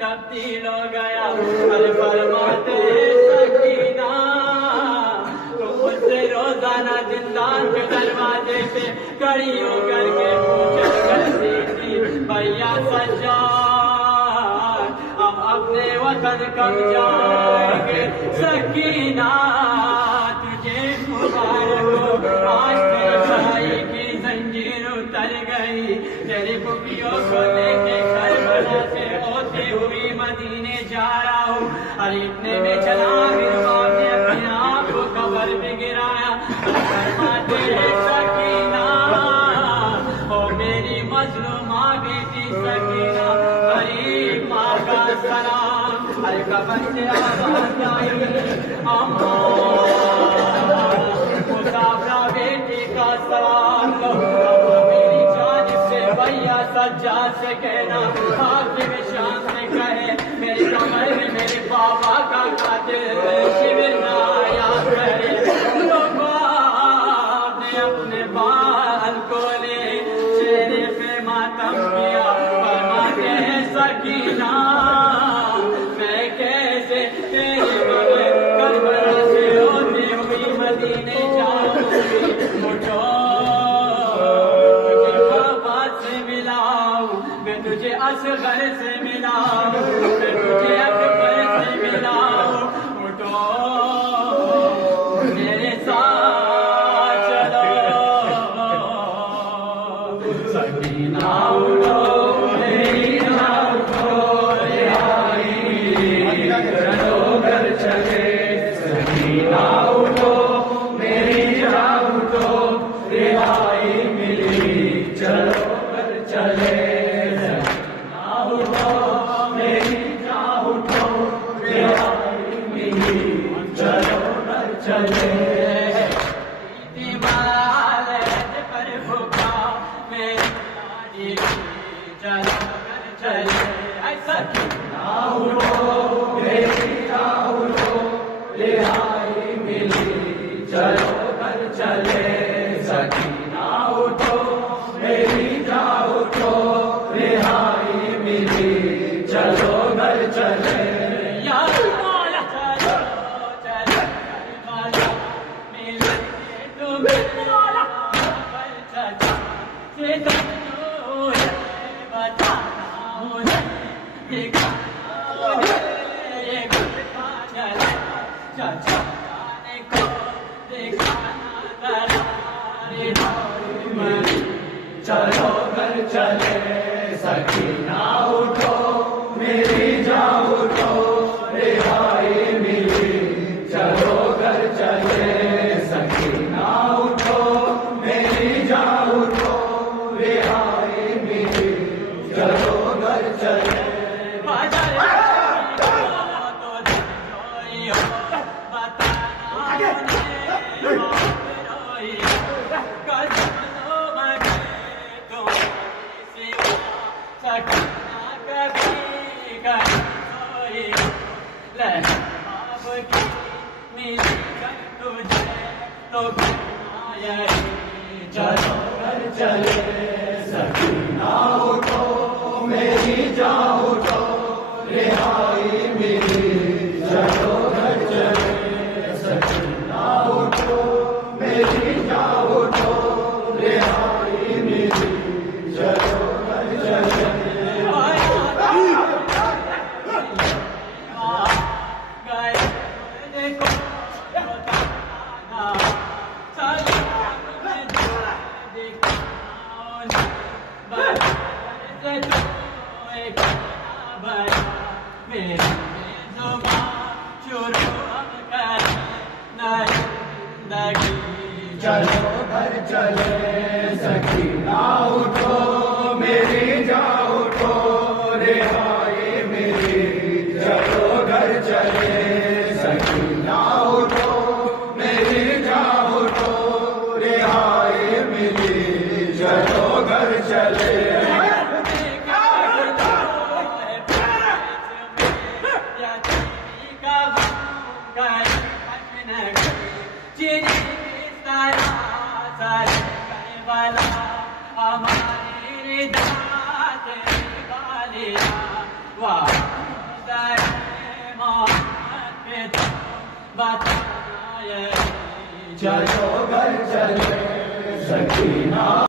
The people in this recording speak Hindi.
तब्दील हो गया। अरे फरमाते सकीना तो मुझसे रोजाना जिंदान के दरवाजे पे खड़ी होकर के पूछा करती थी, भैया सज्जाद हम अपने वतन कब जाएंगे? सकीना तुझे मुबारक हो, आज तेरी भाई की जंजीर उतर गई। तेरे पुपियों को लेके करबला से होते हुए मदीने जा रहा हूँ। अरे इतने में चला गिरबाब ने अपने आप को कब्र में गिराया। फरमाते हैं सकीना ओ मेरी मजलूमा बेटी सकीना, गरीब माँ का सलाम। अरे कब्र से आवाज आई, अम्मा मुसाफरा बेटी का सलाम लो। मेरी जानिब से भैया सज्जाद से कहना, हाकिम शान से कहे मेरे कमर में मेरे बाबा का कातिल शिविर ना आया करे। तो बाप ने अपने बाल को ले चेहरे पे मातम किया। फरमाते हैं सकीना मैं कैसे तेरे बगैर करबला से होते हुई मदीने जाऊंगी? उठो तुझे बाबा से मिलाऊं, मैं तुझे असगर से मिलाऊं, मैं तुझे अकबर से मिलाऊं। उठो मेरे साथ चलो सकीना उठो मेरी जान उठो रिहाई चलो घर चले। सकीना उठो मेरी जान उठो रिहाई मिली चलो घर चले। सकीना उठो मेरी जान उठो रिहाई मिली चलो घर चले। पर भूखा मेरी चलो घर चले। ऐसा सकीना उठो मेरी जान उठो रिहाई मिली चलो घर चले। सकीना उठो मेरी जान उठो रिहाई मिली चलो घर चले। या मौला चलो चलो करबला मिले तुम्हें मौला पर चचा से तुझको बताना मुझे दिखाना मुझे ये गुस्सा चला चाचा जाने को दिखाना दरारे में चलो घर चले। सकीना उठो मेरी जान उठो रिहाई मिली चलो घर चले। सकीना उठो मेरी जान उठो रिहाई मिली चलो घर चले। चलो घर चले। सकीना उठो मेरी जान उठो रिहाई मिली चलो घर चले। सकीना उठो मेरी जान उठो रिहाई मिली चलो घर चले। चलो घर चले। सकीना उठो मेरी जान उठो रिहाई मिली चलो घर चले। सकीना उठो मेरी जान उठो रिहाई मिली चलो घर चले। हमारी रिदा तेरी वालिया वाह बताया। चलो घर चले सकीना।